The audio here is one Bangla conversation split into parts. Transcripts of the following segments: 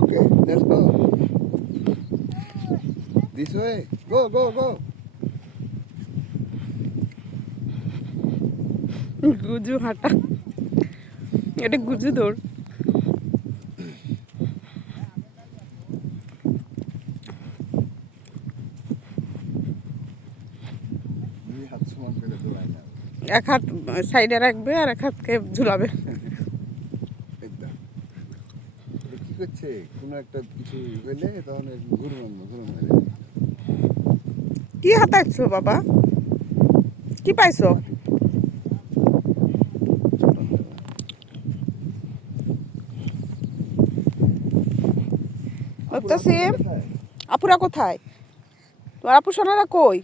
okay. Let's go. This way. Go, go, go. গুজু হাঁটা, এটা গুজু দৌড়। হাত সমান করে দৌড়াই না। এক হাত সাইডে রাখবে আর এক হাতকে ঝুলাবে। কি করছে? কোনো একটা কিছু হইলে তখন ঘুরবেন মেরে। কি হাতাইছো বাবা? কি পাইছো? মুত্তাসিম, আপুরা কোথায়? তোমার আপু সোনারা কই?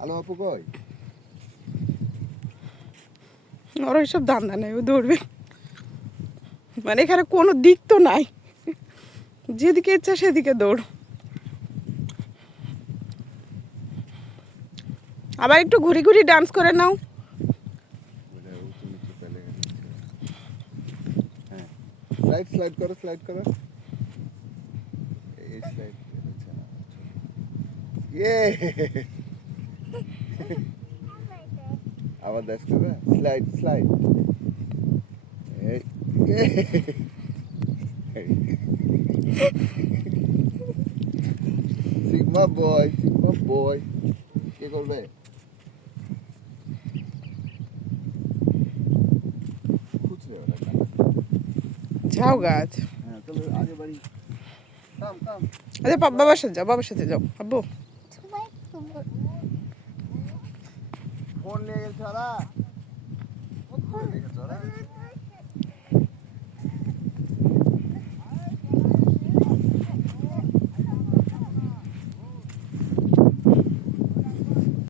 আলো আপু কই? ওর ওইসব ধান্দা নেই, ও দৌড়বে। মানে এখানে কোনো দিক তো নাই, যেদিকে ইচ্ছা সেদিকে দৌড়। আবার একটু ঘুরি ঘুরি ডান্স করে নাও। হ্যাঁ, স্লাইড স্লাইড করো, স্লাইড করো। এই স্লাইড হচ্ছে না। ইয়ে আবার ডান্স করবে, স্লাইড স্লাইড। এই সিগমা বয় কে করবে? খুঁজছে ওরা। ঝাউ গাছ। হ্যাঁ, চলো আগে বাড়ি। কাম কাম। আচ্ছা বাবার সাথে যাও, বাবার সাথে যাও আব্বু। ফোন নিয়ে গেছে ওরা।